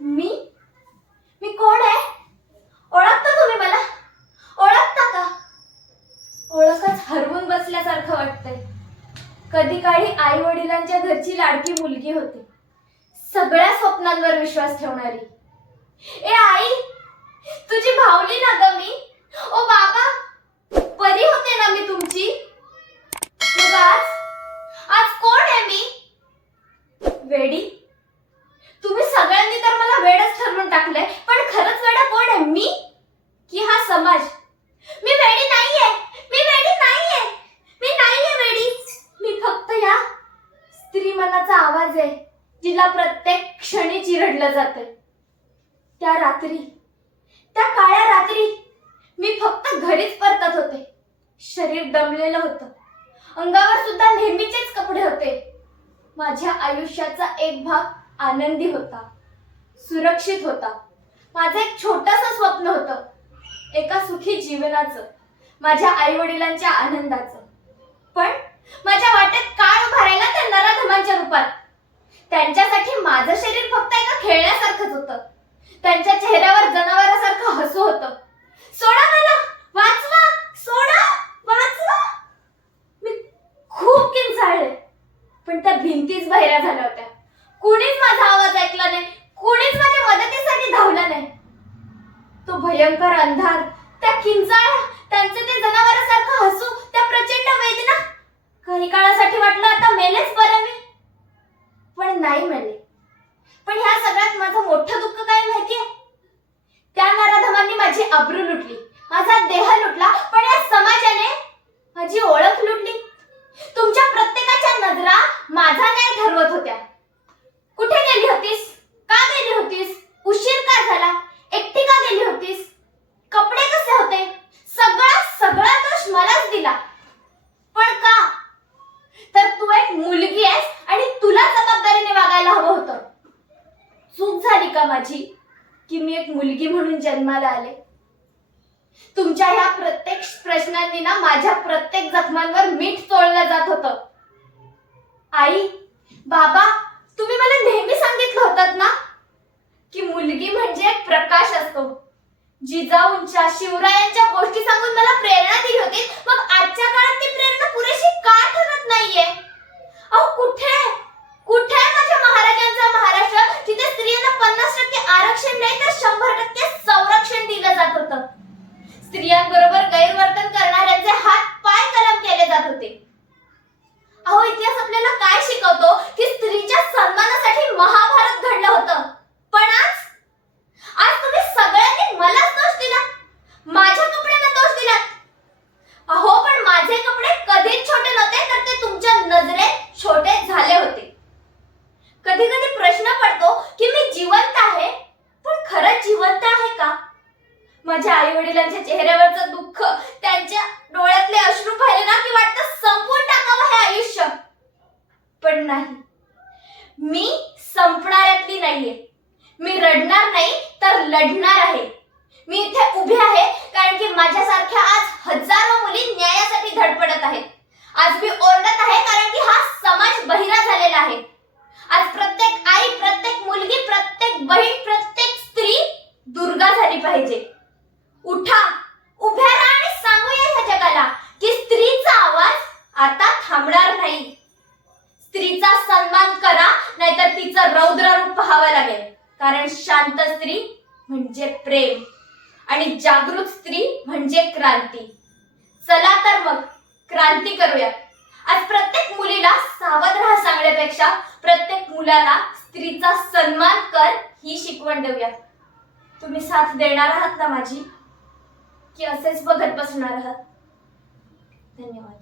मी मी कोण आहे? ओळखता तुम्ही मला? ओळखता का? ओळखच हरवून बसल्यासारखं वाटतंय. कधी काळी आई वडिलांच्या घरची लाडकी मुलगी होती, सगळ्या स्वप्नांवर विश्वास ठेवणारी. ए आई, तुझी भावली ना ग मी. ओ बाबा, परी होते ना मी तुमची. मग आज आज कोण आहे मी? वेडी. तुम्ही सगळ्यांनी तर मला वेडच ठरवून टाकलंय, पण खरंच वेडा कोण आहे, मी की हा समाज? मी वेडी नाहीये, मी वेडी नाहीये, मी नाहीये वेडी. मी फक्त या स्त्री मनाचा आवाज आहे, जिला प्रत्येक क्षणी चिरडलं जातंय. त्या रात्री, त्या काळ्या रात्री मी फक्त घरीच परतत होते. शरीर दमलेलं होतं, अंगावर सुद्धा नेहमीचेच कपडे होते. माझ्या आयुष्याचा एक भाग आनंदी होता, सुरक्षित होता. माझं एक छोटंसं स्वप्न होतं, एका सुखी जीवनाचं, माझ्या आई वडिलांच्या आनंदाचं. पण माझ्या वाटेत काळ उभा राहिला त्या नराधमांच्या रूपात. त्यांच्यासाठी माझं शरीर फक्त एका खेळण्यासारखंच होतं. त्यांच्या चेहऱ्यावर जनावरासारखं हसू होतं. सोडा मला, वाचवा, सोडा, वाचवा. मी खूप किंचाळले, पण त्या भिंतीच बहिऱ्या झाल्या होत्या. कुणीच माझा आवाज ऐकला नाही, कुणीच माझ्या मदतीसाठी धावला नाही. तो भयंकर अंधार, त्या किंचाळ्या, त्यांचं ते जनावरासारखं हसू, त्या प्रचंड वेदना. काही काळासाठी वाटलं आता मेलेच बरं मी, पण नाही मेले. पण ह्या सगळ्यात माझं मोठं दुःख काय माहितीये? त्या नराधमांनी माझी आबरू लुटली, माझा देह लुटला, पण या समाजाने माझी ओळख लुटली. तुमच्या प्रत्येकाच्या नजरा माझा न्याय ठरवत होत्या. कुठे गेली होतीस? का गेली होतीस? उशीर का झाला? एकटी का गेली होतीस? कपडे कसे होते? सगळा दोष मलाच दिला. पण का? तर तू एक मुलगी आहेस आणि तुला जबाबदारीने वागायला हवं होतं. चूक झाली का माझी, की मी एक मुलगी म्हणून जन्माला आले? तुमच्या ह्या प्रत्येक प्रश्नांनी ना माझ्या प्रत्येक जखमांवर मीठ चोळलं जात होतं. आई, बाबा, तुम्ही मला नेहमी सांगितलं होतं ना की मुलगी म्हणजे एक प्रकाश असतो. जिजाऊंच्या, शिवरायांच्या गोष्टी सांगून मला प्रेरणा दिली होती. मग आजच्या काळात ती प्रेरणा पुरेशी का ठरत नाहीये? अहो, कुठे कुठे माझ्या महाराजांचा महाराष्ट्र, जिथे स्त्रियांना 50% आरक्षण नाही तर 100% संरक्षण दिलं जात होतं. स्त्रियांबरोबर गैरवर्तन करणाऱ्यांचे हात पाय कलम केले जात होते. अहो, इतिहास आपल्याला काय शिकवतो की स्त्रीच्या सन्मानासाठी महाभारत घडलं होतं. पण आज तुम्ही सगळ्यांनी मलाच दोष दिला, माझ्या कपड्यांना दोष दिला. अहो, पण माझे कपडे कधीच छोटे नव्हते, तर ते तुमच्या नजरेत छोटे झाले होते. कधी कधी प्रश्न पडतो की मी जिवंत आहे, पण खरंच जिवंत आहे का? माझ्या आई वडिलांच्या चेहऱ्यावरचं दुःख, त्यांच्या डोळ्यातले अश्रू पाहिले ना की वाटतं संपवून टाकावं हे आयुष्य. पण नाही, मी संपणाऱ्यातली नाहीये. मी रडणार नाही तर लढणार आहे. मी इथे उभी आहे कारण की माझ्यासारख्या आज हजारो मुली न्यायासाठी धडपडत आहेत. आज मी ओरडत आहे कारण की हा समाज बहिरा झालेला आहे. आज प्रत्येक आई, प्रत्येक मुलगी, प्रत्येक बहीण, प्रत्येक स्त्री दुर्गा झाली पाहिजे. उठा, उभ्या राहा आणि सांगूया ह्या जगाला की स्त्रीचा आवाज आता थांबणार नाही. स्त्रीचा सन्मान करा, नाहीतर तिचं रौद्र रूप पाहावं लागेल. कारण शांत स्त्री म्हणजे प्रेम आणि जागृत स्त्री म्हणजे क्रांती. चला तर मग क्रांती करूया. आज प्रत्येक मुलीला सावध राहा सांगण्यापेक्षा प्रत्येक मुलाला स्त्रीचा सन्मान कर ही शिकवण देऊया. तुम्ही साथ देणार आहात ना माझी, की असेच बघत बसणार आहात? धन्यवाद.